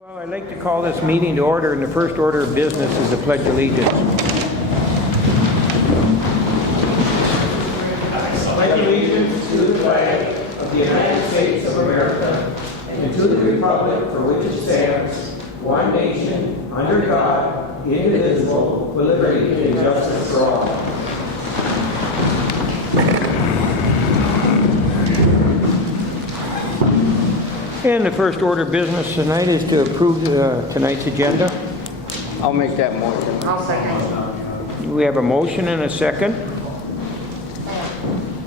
Well, I'd like to call this meeting to order, and the first order of business is the Pledge of Allegiance. I pledge allegiance to the flag of the United States of America and to the republic for which it stands, one nation, under God, indivisible, with liberty and justice for all. And the first order of business tonight is to approve tonight's agenda. I'll make that motion. I'll second. We have a motion and a second.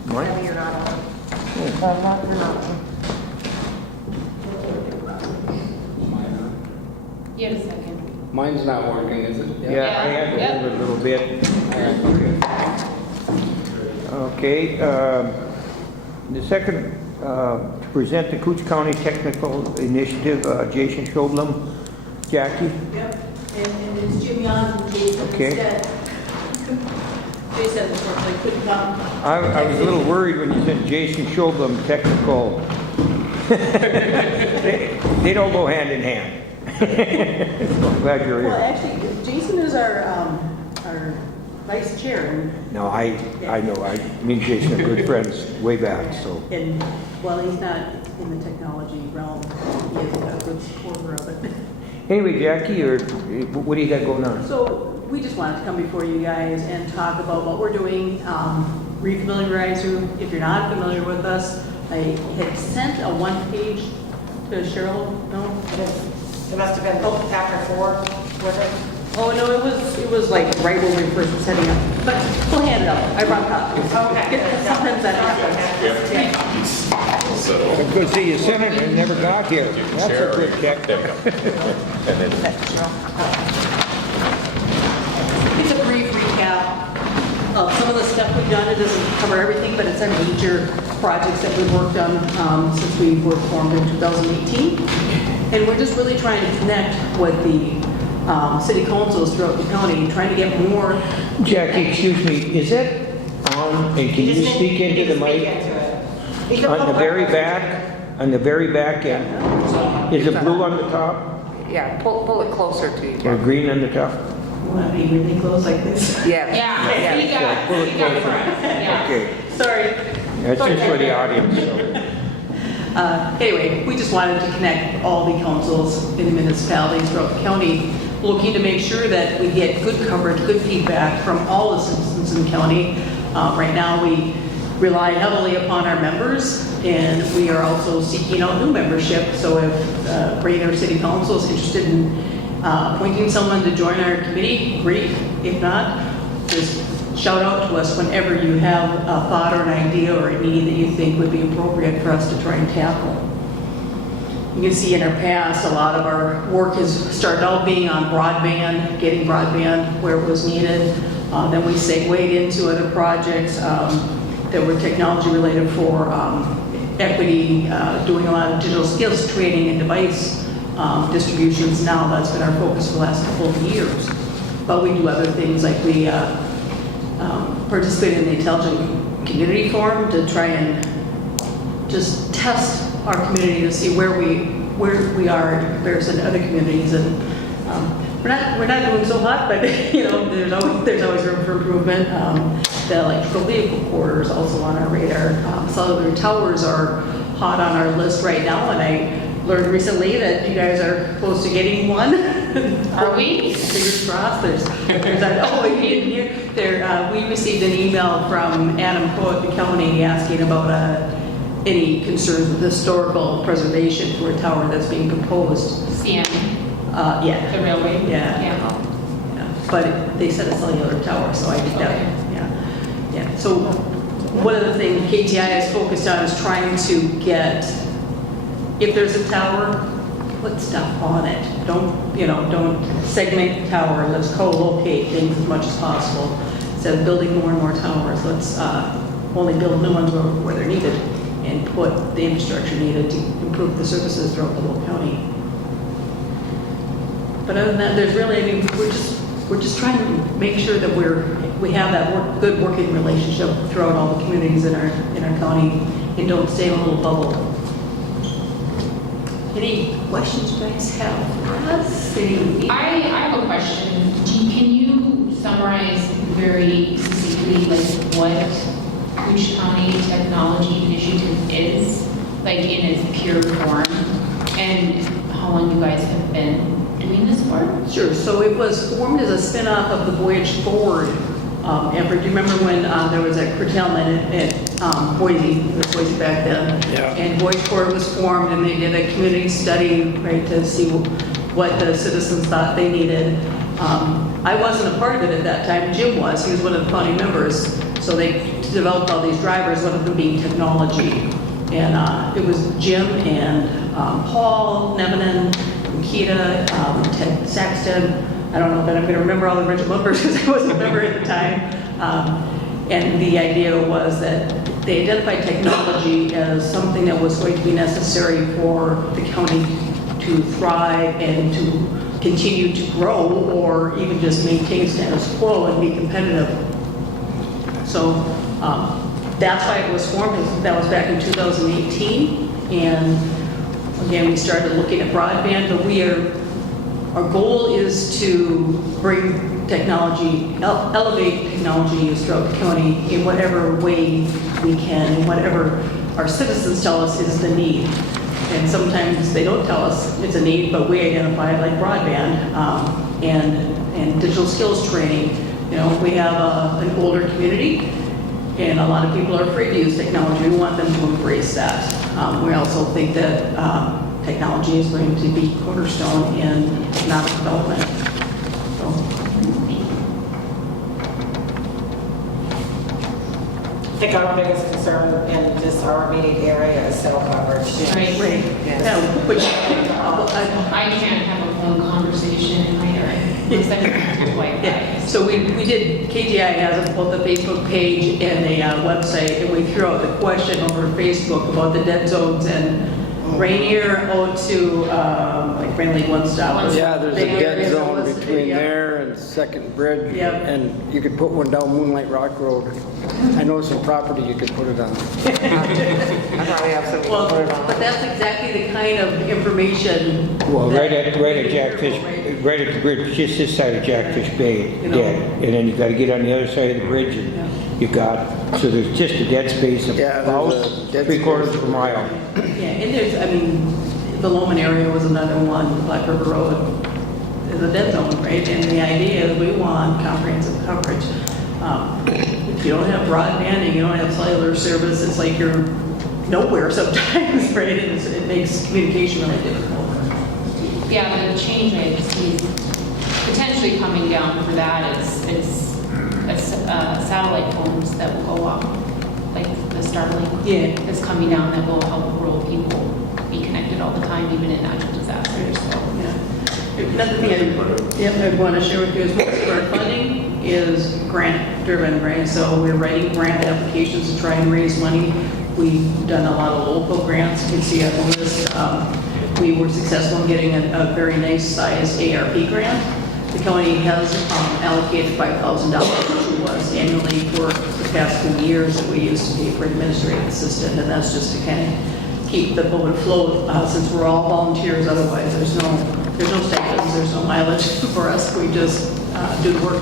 Mike? Maybe you're not on. You're not on. You had a second. Mine's not working, is it? Yeah, I had to move it a little bit. Okay, the second, to present the Cooch County Technical Initiative, Jason Schoblum. Jackie? Yep, and it's Jim Young from Jason Okay. instead. Jason unfortunately couldn't come. I was a little worried when you said Jason Schoblum Technical. They don't go hand in hand. So I'm glad you're Well, here. actually, Jason is our vice chair, No, I know. Me and Jason are good friends way back, so. and while he's not in the technology realm, he is a good supporter of it. Anyway, Jackie, what do you got going on? So we just wanted to come before you guys and talk about what we're doing, refamiliarize you. If you're not familiar with us, I had sent a one-page to Cheryl, no? It must have been after 4, was it? Oh, no, it was like right when we first were setting up, but we'll hand it out. I brought copies. Okay. Sometimes that happens. Good to see you, Senator, and never got here. That's a good check. It's a brief recap of some of the stuff we've done. It doesn't cover everything, but it's our major projects that we've worked on since we were formed in 2018. And we're just really trying to connect with the city councils throughout the county, trying to get more. Jackie, excuse me, is that on, and can you speak into the mic? On the very back end, is it blue on the top Yeah, pull it closer to you. or green on the top? Want to be really close like this? Yeah. Yeah, you got Pull it, it you got it. closer. Yeah. Okay, Sorry. that's just for the audience, so. Anyway, we just wanted to connect all the councils in the municipalities throughout the county, looking to make sure that we get good coverage, good feedback from all the citizens in the county. Right now, we rely heavily upon our members, and we are also seeking out new membership. So if Ranier City Council is interested in appointing someone to join our committee, great. If not, just shout out to us whenever you have a thought or an idea or a need that you think would be appropriate for us to try and tackle. You can see in our past, a lot of our work has started out being on broadband, getting broadband where it was needed. Then we segued into other projects that were technology related for equity, doing a lot of digital skills training and device distributions. Now that's been our focus for the last couple of years. But we do other things like we participate in the Intelligent Community Forum to try and just test our community to see where we are in comparison to other communities. And we're not doing so hot, but you know, there's always room for improvement. The electrical vehicle corridor is also on our radar. Cellular towers are hot on our list right now, and I learned recently that you guys are close to getting one. Are we? Fingers crossed. There's in here. We received an email from Adam Coe at the county asking about any concerns with historical preservation for a tower that's being proposed. CN, Yeah. the railway? Yeah. Yeah. But they said a cellular tower, so I think that, Okay. yeah. So one of the things KTI is focused on is trying to get, if there's a tower, put stuff on it. Don't segment the tower. Let's co-locate things as much as possible. Instead of building more and more towers, let's only build new ones where they're needed and put the infrastructure needed to improve the services throughout the whole county. But other than that, there's really, I mean, we're just trying to make sure that we have that good working relationship throughout all the communities in our county and don't stay in a little bubble. Any questions you guys have for us? I have a question. Can you summarize very succinctly like what Rouge County Technology Initiative is, like in its pure form, and how long you guys have been doing this for? Sure. So it was formed as a spin-off of the Voyage Forward effort. Do you remember when there was a curtailment at Boise, it was Boise back then? Yeah. And Voyage Forward was formed, and they did a community study, right, to see what the citizens thought they needed. I wasn't a part of it at that time. Jim was. He was one of the founding members. So they developed all these drivers, one of them being technology. And it was Jim and Paul, Nevenin, Keita, Ted Saxton. I don't know that I'm going to remember all the original members because I wasn't a member at the time. And the idea was that they identified technology as something that was going to be necessary for the county to thrive and to continue to grow or even just maintain status quo and be competitive. So that's why it was formed. That was back in 2018. And again, we started looking at broadband, but our goal is to bring technology, elevate technology use throughout the county in whatever way we can, and whatever our citizens tell us is the need. And sometimes they don't tell us it's a need, but we identify it like broadband and digital skills training. You know, we have an older community, and a lot of people are afraid to use technology. We want them to embrace that. We also think that technology is going to be cornerstone in economic development. So. I think our biggest concern in just our immediate area is cell coverage. Right. Right. Yes. I can't have a phone conversation in my area unless I'm connected to Wi-Fi. Yeah. So we did, KGI has both a Facebook page and a website, and we threw out the question over Facebook about the dead zones, and Ranier out to like Friendly One Stop. Yeah, there's a Big dead areas zone that was- between yeah. there and Second Bridge. Yep. And you could put one down Moonlight Rock Road. I know some property you could put it on. I probably have something Well, to put it on. but that's exactly the kind of information. Well, that- right at Jackfish, Right. right at the bridge, just this side of Jackfish Bay, You know. dead. And then you gotta get on the other side of the bridge and Yeah. you've got, so there's just a dead space of Yeah, there's about a dead 3/4 space. of a mile. Yeah, and there's, I mean, the Loman area was another one, Black River Road is a dead zone, right? And the idea is we want comprehensive coverage. If you don't have broadband and you don't have cellular service, it's like you're nowhere sometimes, right? And it makes communication really difficult. Yeah, the change I see potentially coming down for that is satellite phones that will go up, like the Starlink. Yeah. That's coming down that will help rural people be connected all the time, even in natural disasters, so. Yeah. Another thing I want to share with you is most of our funding is grant driven, right? So we're writing grant applications to try and raise money. We've done a lot of local grants. You can see on the list. We were successful in getting a very nice sized ARP grant. The county has allocated $5,000 to us annually for the past few years that we used to pay for administrative assistant, and that's just to kind of keep the boat afloat since we're all volunteers. Otherwise, there's no stipends, there's no mileage for us. We just do the work.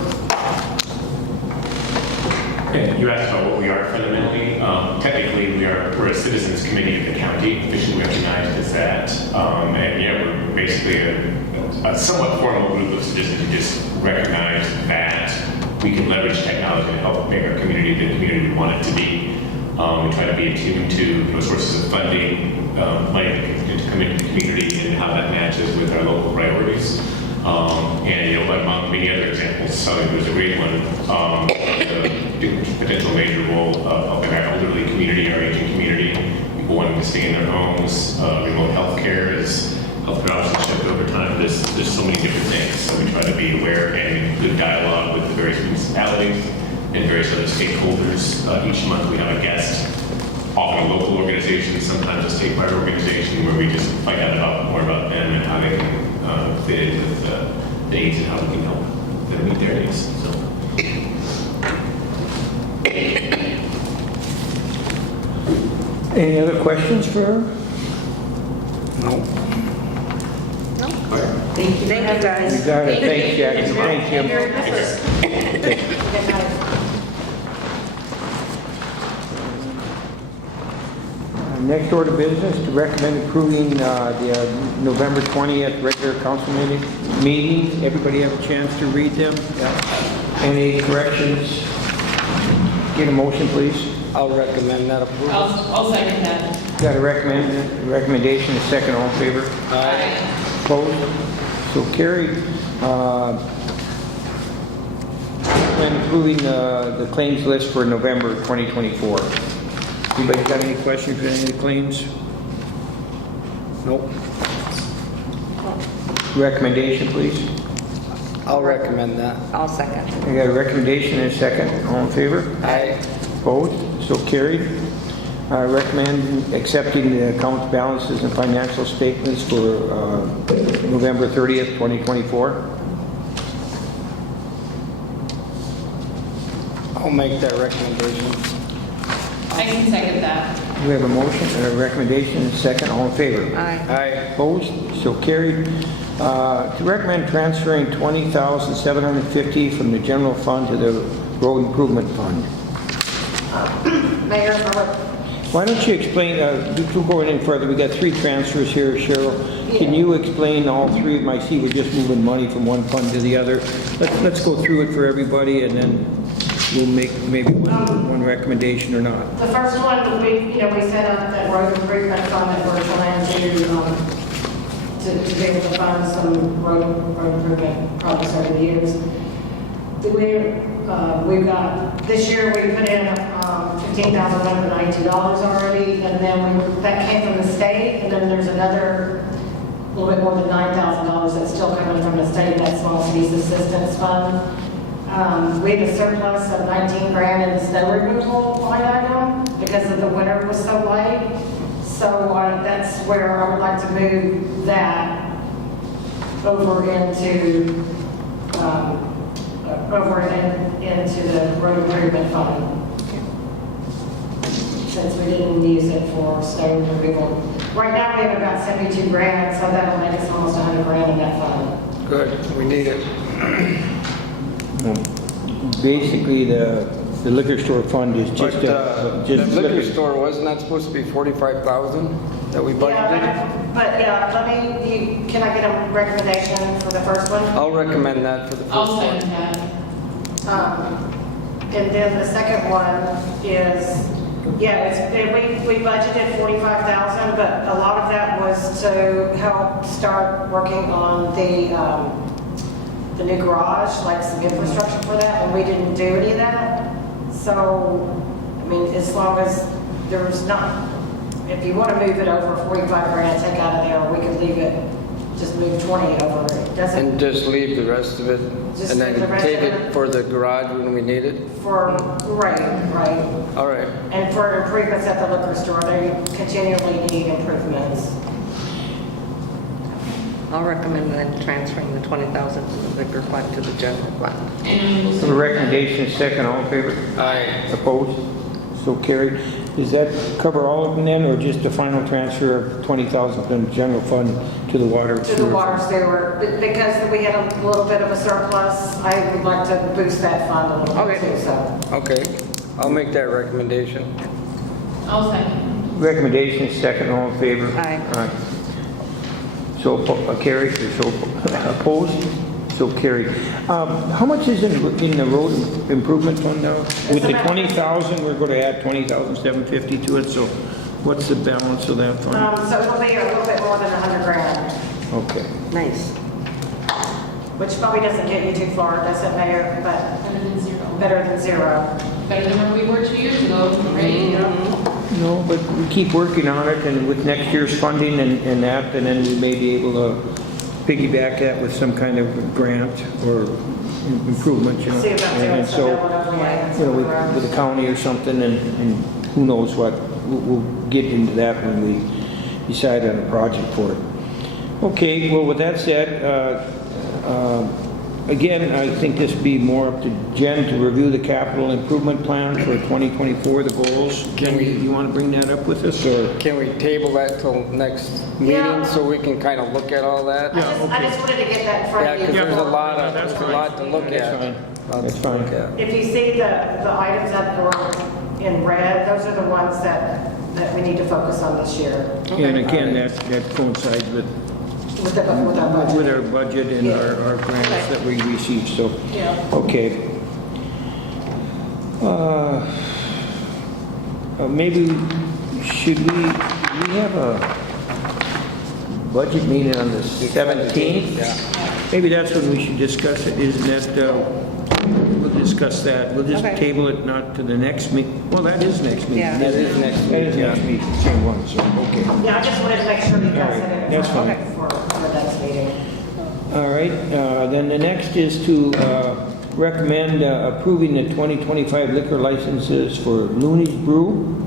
And you asked about what we are fundamentally. Technically, we're a citizens committee of the county, officially recognized as that. And yeah, we're basically a somewhat formal group of citizens who just recognize that we can leverage technology to help make our community the community we want it to be. We try to be attuned to sources of funding, money to come into the community, and how that matches with our local priorities. And among many other examples, Southern was a great one. The potential major role of helping our elderly community, our aging community, people wanting to stay in their homes. Remote healthcare is healthcare options shift over time. There's so many different things. So we try to be aware and in good dialogue with the various municipalities and various other stakeholders. Each month we have a guest, often a local organization, sometimes a statewide organization, where we just find out more about them and how they can fit in with the needs and how we can help them meet their needs. So. Any other questions for her? No. Thank you, guys. You got it. Thanks, Jack. Thank you. Merry Christmas. Good night. Next order of business, to recommend approving the November 20th regular council meeting. Everybody have a chance to read them? Any corrections? Get a motion, please. I'll recommend that approval. I'll second that. Got a recommendation, a second, all in favor? Aye. Opposed? So carried. And approving the claims list for November 2024. Anybody got any questions for any of the claims? Nope. Recommendation, please. I'll recommend that. I'll second. I got a recommendation and a second. All in favor? Aye. Opposed? So carried. Recommend accepting the account balances and financial statements for November 30th, 2024. I'll make that recommendation. I can second that. We have a motion and a recommendation and a second. All in favor? Aye. Aye. Opposed? So carried. To recommend transferring $20,750 from the general fund to the road improvement fund. Mayor, Why don't you explain, before going any further, we got 3 transfers here, Cheryl. Can you explain all 3 of them? I see we're just moving money from one fund to the other. Let's go through it for everybody, and then we'll make maybe one recommendation or not. the first one, we set up that road improvement fund that we're trying to be able to fund some road improvement projects over the years. We've got, this year we put in $15,192 already, and then that came from the state, and then there's another little bit more than $9,000 that's still coming from the state, that small cities assistance fund. We had a surplus of 19 grand in the snow removal line item because of the winter was so late. So that's where I would like to move that over into the road improvement fund. Since we didn't use it for snow removal. Right now we have about 72 grand, so that'll make us almost 100 grand in that fund. Good, we need it. Basically, the liquor store fund is just The liquor store, wasn't that supposed to be 45,000 that we budgeted? Can I get a recommendation for the first one? I'll recommend that for the first I'll one. second that. And then the second one is, we budgeted 45,000, but a lot of that was to help start working on the new garage, like some infrastructure for that, and we didn't do any of that. So, I mean, as long as there's not, if you want to move it over 45 grand, take out of there, we could leave it, just move 20 over. It doesn't, And just leave the rest of it, Just and leave the then rest take of it it? for the garage when we need it? right. All right. And for improvements at the liquor store, they continually need improvements. I'll recommend then transferring the 20,000 from the liquor fund to the general fund. And we'll The second recommendation is second, all in favor? Aye. Opposed? So carried. Does that cover all of them then, or just the final transfer of 20,000 from the general fund to the water? To the water sewer, because we had a little bit of a surplus, I would like to boost that fund a little bit Okay. too, so. Okay, I'll make that recommendation. I'll second. Recommendation is second, all in favor? Aye. So carried, or so opposed? So carried. How much is in the road improvement fund now? With the 20,000, we're going to add 20,750 to it, so what's the balance of that fund? So it'll be a little bit more than 100 grand, Okay. Nice. which probably doesn't get you too far, does it, Mayor? But Better than zero. better than zero. Better than where we were 2 years ago, right? No, but we keep working on it, and with next year's funding and that, and then we may be able to piggyback that with some kind of grant or improvement, you know. See about doing And some so, overlay. you know, with the county or something, and who knows what, we'll get into that when we decide on a project for it. Okay, well, with that said, again, I think this would be more up to Jen to review the capital improvement plan for 2024, the goals. Jen, you want to bring that up with us, or? Can we table that till next Yeah. meeting so we can kind of look at all that? I just wanted to get that in front Yeah, of you. because there's a lot Yeah, that's there's a fine. lot to look That's at. fine. Lots That's to look fine. at. If you see the items that were in red, those are the ones that we need to focus on this year And again, that coincides with with our budget. with our budget and our grants that we receive, so. Yeah. Okay. Maybe, should we have a budget meeting on the 17th? Yeah. Maybe that's when we should discuss it, isn't that, we'll discuss that. We'll just Okay. table it not to the next meeting. Well, that is next meeting. Yeah. That is next That is week, next meeting, same one, so, okay. Yeah, I just wanted to make sure you guys had it in That's front of fine. you for the next meeting. All right, then the next is to recommend approving the 2025 liquor licenses for Looney's Brew,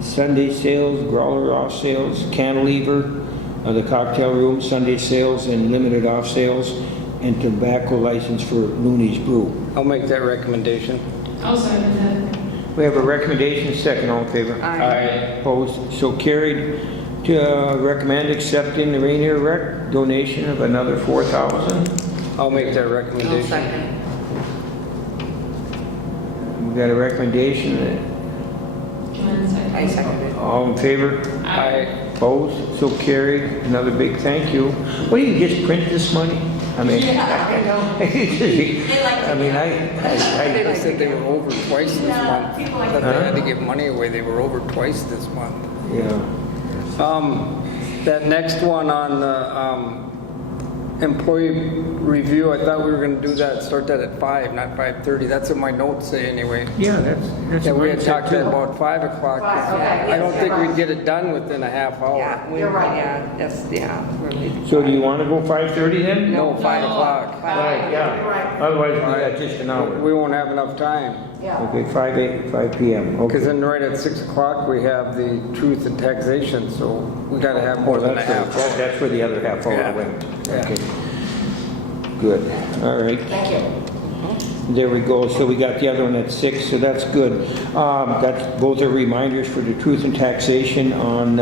Sunday sales, growler off sales, Cantilever, the cocktail room, Sunday sales and limited off sales, and tobacco license for Looney's Brew. I'll make that recommendation. I'll second that. We have a recommendation, second, all in favor? Aye. Opposed, so carried. To recommend accepting the Ranier Rec donation of another $4,000. I'll make that I'll recommendation. second. We got a recommendation. John second. I seconded. All in favor? Aye. Opposed, so carried. Another big thank you. What, do you just print this money? I mean, I mean, They said they were over twice this month. That they had to give money away, they were over twice this month. yeah. That next one on the employee review, I thought we were gonna do that, start that at 5, not 5:30. That's what my notes say anyway. Yeah, that's. Yeah, we had what I talked said, at too. about 5 o'clock. Five, okay, I don't yes, think you're we'd right. get it done within a half hour. Yeah, You're right. Yeah, that's, yeah. really. So do you want to go 5:30 then? No, 5 o'clock. Right, yeah. You're right. Otherwise, we got just an hour. We won't have enough time. Yeah. Okay, 5 p.m. Because Okay. then right at 6 o'clock, we have the truth and taxation, so we gotta have more Oh, than a that's half hour. that's where the other half hour Yeah. went. Yeah. Okay. Good. All right. Thank you. There we go. So we got the other one at 6, so that's good. That's, both are reminders for the truth and taxation on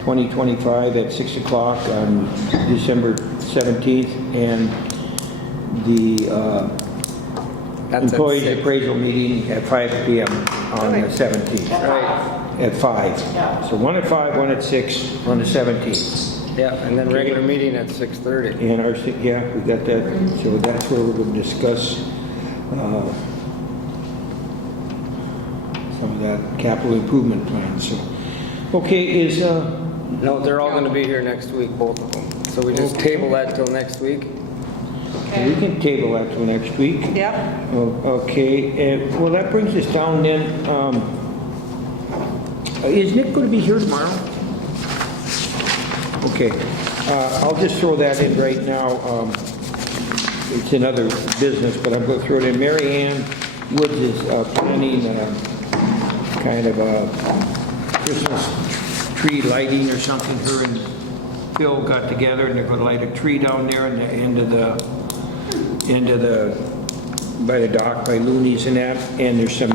2025 at 6 o'clock on December 17th, and the That's at employees 6. appraisal meeting at 5 p.m. on the 17th. Right, At 5. Yeah. So one at 5, one at 6 on the 17th. yeah, and then regular meeting at 6:30. And our, yeah, we got that, so that's where we're going to discuss some of that capital improvement plan, so. Okay, is, No, they're all gonna be here next week, both of them. So we just table that till next week? we can table that till next week. Yep. Okay, and, well, that brings us down then, is Nick going to be here tomorrow? Okay, I'll just throw that in right now. It's another business, but I'm going to throw it in. Mary Ann Woods is planning kind of a Christmas tree lighting or something. Her and Phil got together and they're going to light a tree down there in the end of the by the dock, by Looney's and that. And there's some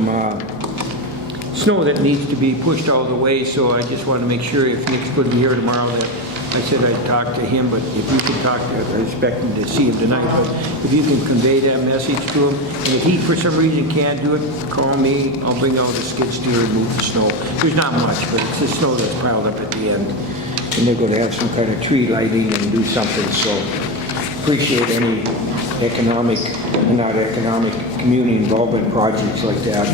snow that needs to be pushed all the way, so I just want to make sure if Nick's going to be here tomorrow that I said I'd talk to him, but if you can talk to him, I expect him to see him tonight, but if you can convey that message to him, and if he for some reason can't do it, call me, I'll bring out the skid steer and move the snow. There's not much, but it's the snow that's piled up at the end, and they're going to have some kind of tree lighting and do something, so appreciate any community involvement projects like that.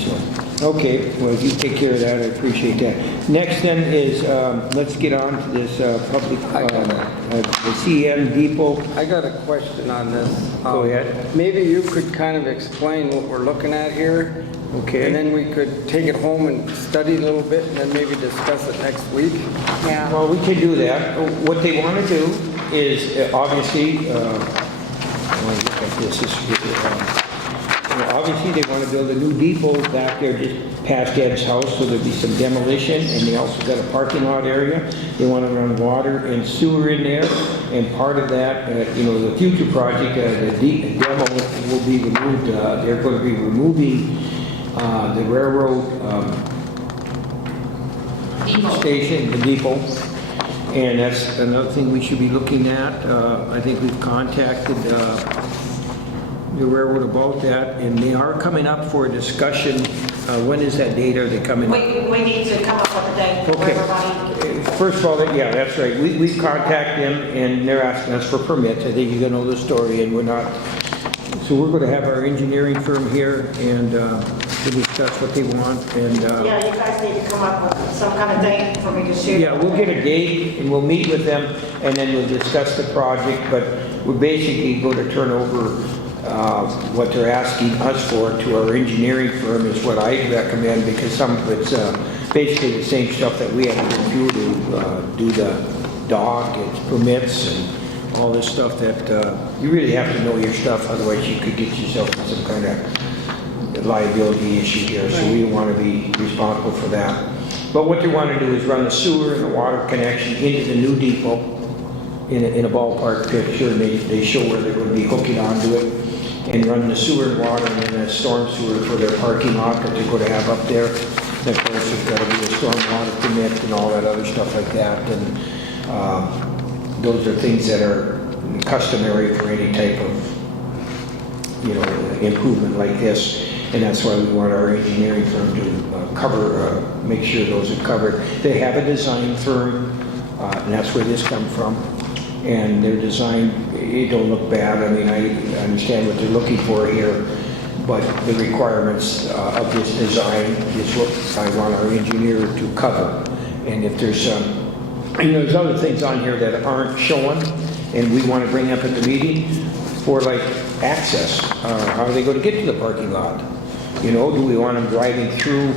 So, okay, well, if you take care of that, I appreciate that. Next then is, let's get on to this public, the CN Depot. I got a question on this. Go ahead. Maybe you could kind of explain what we're looking at here. Okay. And then we could take it home and study a little bit and then maybe discuss it next week. Yeah. Well, we can do that. What they want to do is, obviously, when I look at this, obviously they want to build a new depot back there just past Ed's house, so there'll be some demolition, and they also got a parking lot area. They want to run water and sewer in there, and part of that, the future project, the demo will be removed. They're going to be removing the railroad Depot. station, the depot, and that's another thing we should be looking at. I think we've contacted the railroad about that, and they are coming up for a discussion. When is that date? Are they coming up? We need to come up with a date for Okay. everybody. First of all, yeah, that's right. We've contacted them, and they're asking us for permits. I think you know the story, and we're not. So we're going to have our engineering firm here, and to discuss what they want, and Yeah, you guys need to come up with some kind of date for me to shoot. yeah, we'll get a date, and we'll meet with them, and then we'll discuss the project, but we're basically going to turn over what they're asking us for to our engineering firm is what I recommend, because some of it's basically the same stuff that we have to do to do the dock, it's permits and all this stuff that you really have to know your stuff, otherwise you could get yourself in some kind of liability issue here, so we don't want to be responsible for that. But what they want to do is run the sewer and the water connection into the new depot in a ballpark picture, and they show where they're going to be hooking onto it, and run the sewer and water and then a storm sewer for their parking lot that they're going to have up there. And of course, there's got to be a storm water permit and all that other stuff like that, and those are things that are customary for any type of improvement like this, and that's why we want our engineering firm to make sure those are covered. They have a design firm, and that's where this comes from, and their design, it don't look bad. I mean, I understand what they're looking for here, but the requirements of this design is what I want our engineer to cover. And if there's there's other things on here that aren't shown, and we want to bring up at the meeting, for like access. How are they going to get to the parking lot? Do we want them driving through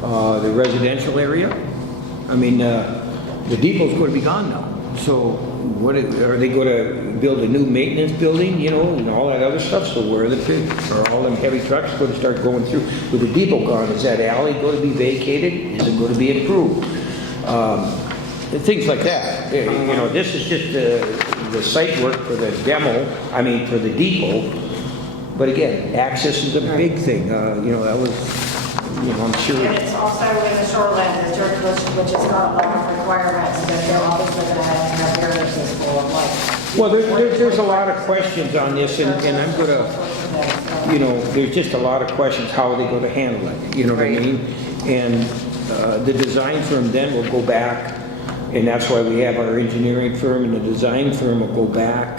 the residential area? I mean, the depot's going to be gone now. So what are they going to build a new maintenance building, and all that other stuff? So where are all them heavy trucks going to start going through? With the depot gone, is that alley going to be vacated? Is it going to be improved? Things like that. This is just the site work for the for the depot. But again, access is a big thing. That was, I'm sure. And it's also in the shoreline district, which is not a lot of requirements, that they're obviously going to have variances for, like. Well, there's a lot of questions on this, and I'm going to, there's just a lot of questions. How are they going to handle it? You know what I mean? And the design firm then will go back, and that's why we have our engineering firm, and the design firm will go back,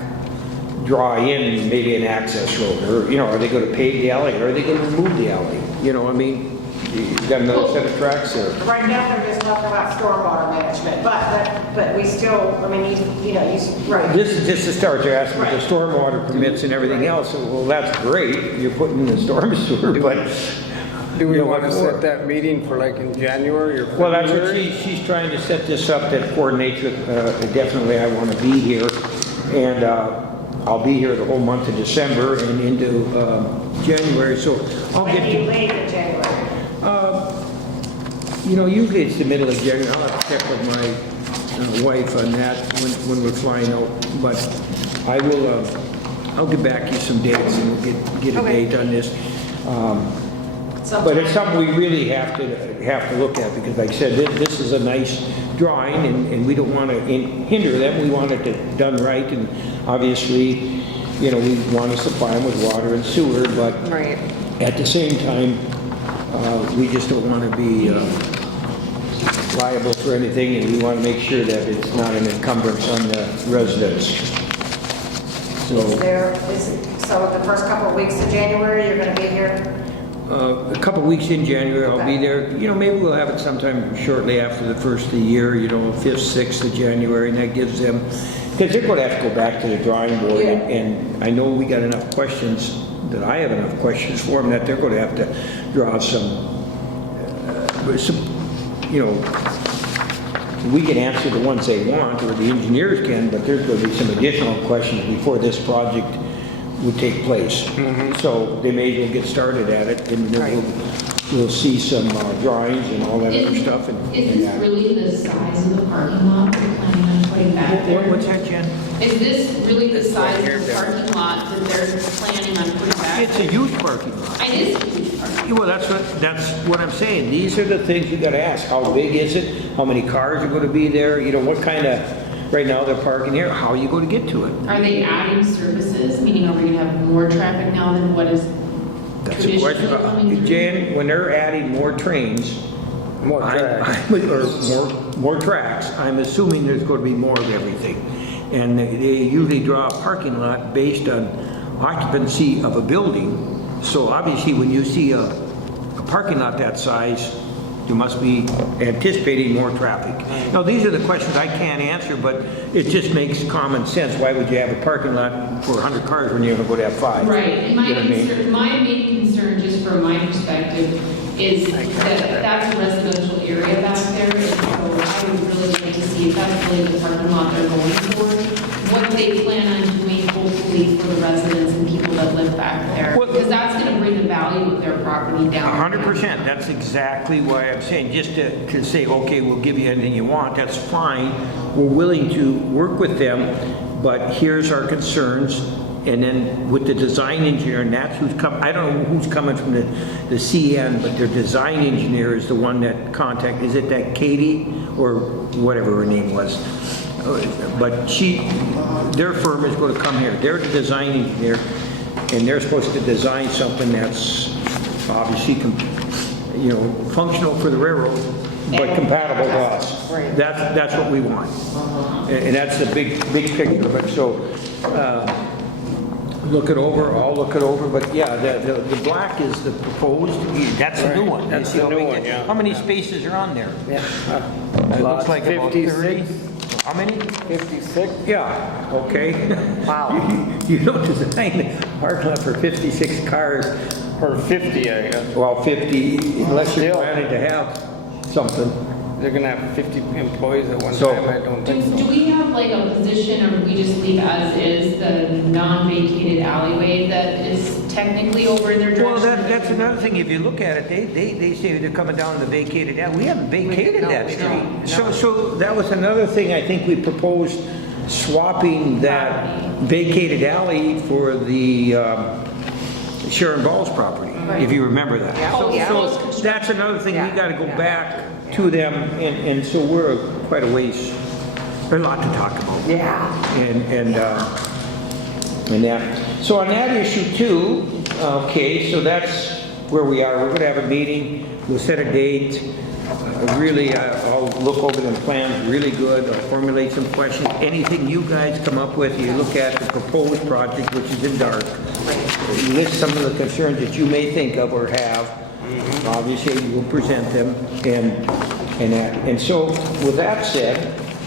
draw in maybe an access road, or, are they going to pave the alley, or are they going to remove the alley? You've got another set of tracks there. Right now, they're just talking about stormwater management, but we still, right. This is just the start. They're asking for the stormwater permits and everything else. Well, that's great. You're putting in the storm sewer, but Do we want to set that meeting for like in January or February? well, that's what she's trying to set this up, that coordinates with, definitely I want to be here. And I'll be here the whole month of December and into January, so I'll When get do you to... leave in January? Usually it's the middle of January. I'll have to check with my wife on that when we're flying out. But I will, I'll get back to you some dates and we'll get a date on this. But it's something we really have to look at, because like I said, this is a nice drawing, and we don't want to hinder them. We want it done right, and obviously, we want to supply them with water and sewer, but Right. at the same time, we just don't want to be liable for anything, and we want to make sure that it's not an encumbrance on the residents. So So the first couple of weeks of January, you're going to be here? a couple weeks in January, I'll be there. Maybe we'll have it sometime shortly after the first of the year, 5th, 6th of January, and that gives them, because they're going to have to go back to the drawing board, Yeah. and I know we got enough questions, that I have enough questions for them, that they're going to have to draw some, we can answer the ones they want, or the engineers can, but there's going to be some additional questions before this project would take place. So they may as well get started at it, and then we'll see some drawings and all that other stuff. And Is this that. really the size of the parking lot they're planning on putting back there? What's that, Jen? Is this really the size of the parking lot that they're planning on putting back? It's a huge parking lot. It is a huge parking. Well, that's what I'm saying. These are the things you gotta ask. How big is it? How many cars are gonna be there? You know, what kind of, right now they're parking here, how are you gonna get to it? Are they adding services, meaning are we gonna have more traffic now than what is That's a question. traditionally coming through? Jan, when they're adding more trains, More tracks. or more tracks, I'm assuming there's gonna be more of everything. And they usually draw a parking lot based on occupancy of a building. So obviously, when you see a parking lot that size, you must be anticipating more traffic. Now, these are the questions I can't answer, but it just makes common sense. Why would you have a parking lot for 100 cars when you're gonna go to have 5? Right, and my You know what I mean? concern, my main concern, just from my perspective, is that that's a residential area back there, and so I would really like to see if that's really the parking lot they're going for, what they plan on doing hopefully for the residents and people that live back there, Well- because that's gonna bring the value of their property down. 100%, that's exactly why I'm saying, just to say, okay, we'll give you anything you want, that's fine. We're willing to work with them, but here's our concerns. And then with the design engineer, and that's who's come, I don't know who's coming from the CN, but their design engineer is the one that is it that Katie, or whatever her name was? But their firm is going to come here, they're the design engineer, and they're supposed to design something that's obviously, functional for the railroad, but compatible to us. Right. That's what we want. And that's the big picture of it, so, look it over, I'll look it over, but yeah, the black is the proposed, that's the new one. That's You see the how new big one, that- yeah. How many spaces are on there? Yeah. It looks like about 30. 56. How many? 56? Yeah, okay. Wow. You don't design a parking lot for 56 cars, Or 50, I guess. well, 50, unless you're Still. planning to have something. They're gonna have 50 employees at one So- time, I don't think Do so. we have like a position, or do we just leave as is the non-vacated alleyway that is technically over in their direction? Well, that's another thing, if you look at it, they say they're coming down the vacated alley. We haven't vacated that we street. don't. So that was another thing, I think we proposed swapping that vacated alley for the Sharon Ball's property, if you remember that. Yeah. Oh, yeah. So that's another thing, we Yeah. gotta go Yeah. back to them, and so we're quite a ways, there's a lot to talk about. Yeah. And that. So on that issue too, okay, so that's where we are. We're gonna have a meeting, we'll set a date. Really, I'll look over the plans really good, I'll formulate some questions. Anything you guys come up with, you look at the proposed project, which is in dark. You list some of the concerns that you may think of or have. Obviously, you'll present them and that. And so with that said,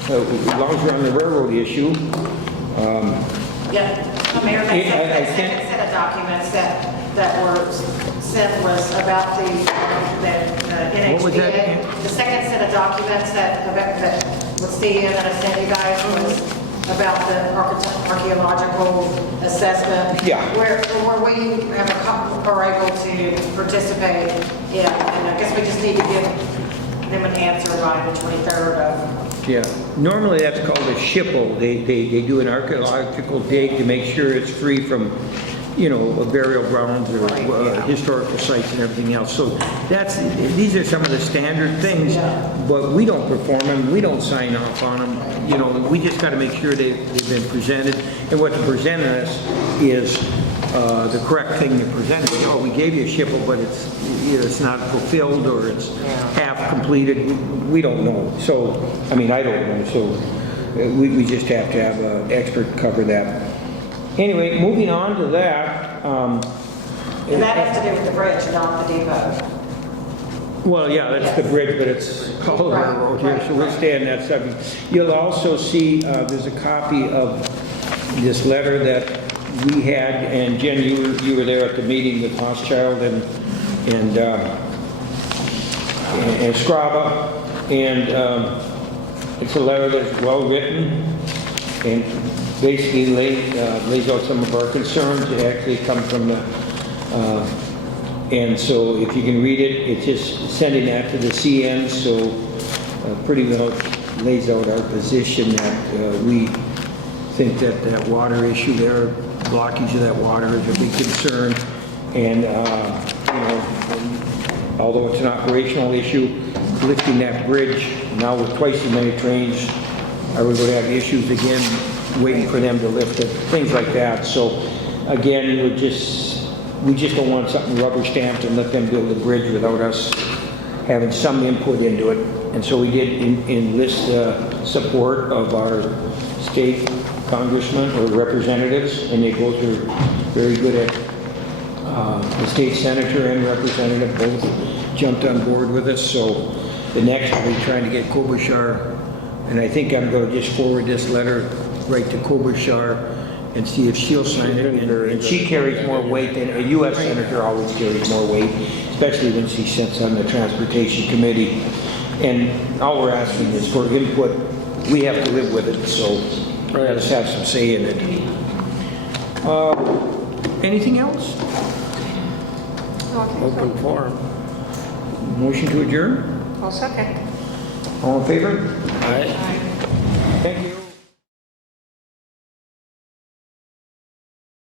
as long as we're on the railroad issue, Yeah, Mayor, I that think- second set of documents that were sent was about the NHDA. What was that? The second set of documents that was CN that I sent you guys was about the archaeological assessment. Yeah. Where we are able to participate in, and I guess we just need to give them an answer by the 23rd of. yeah, normally that's called a SHPO. They do an archaeological dig to make sure it's free from, burial grounds or Right, yeah. historical sites and everything else. So these are some of the standard things, but we don't perform them, we don't sign off on them. We just got to make sure they've been presented, and what they're presenting us is the correct thing to present. We gave you a SHPO, but it's not fulfilled, or it's half completed. We don't know. So, I don't know. So we just have to have an expert cover that. Anyway, moving on to that. And that has to do with the bridge, not the depot. Well, yeah, that's the bridge, but it's called Right, railroad here, so we'll right. stay on that subject. You'll also see, there's a copy of this letter that we had, and Jen, you were there at the meeting with Hochschild and Scraba, and it's a letter that's well written. and basically lays out some of our concerns. It actually come from the, and so if you can read it, it's just sending that to the CN, so pretty well lays out our position that we think that that water issue there, blockage of that water is a big concern. And, although it's an operational issue, lifting that bridge now with twice as many trains, are we going to have issues again, waiting for them to lift it, things like that. So again, we just don't want something rubber stamped and let them build a bridge without us having some input into it. And so we did enlist the support of our state congressmen or representatives, and they both are very good at, the state senator and representative both jumped on board with us. So the next we'll be trying to get Klobuchar, and I think I'm going to just forward this letter right to Klobuchar and see if she'll sign it. And she carries more weight than a U.S. senator always carries more weight, especially when she sits on the transportation committee. And all we're asking is for input. We have to live with it, so let us have some say in it. Anything else? Open forum. Motion to adjourn? I'll second. All in favor? Aye.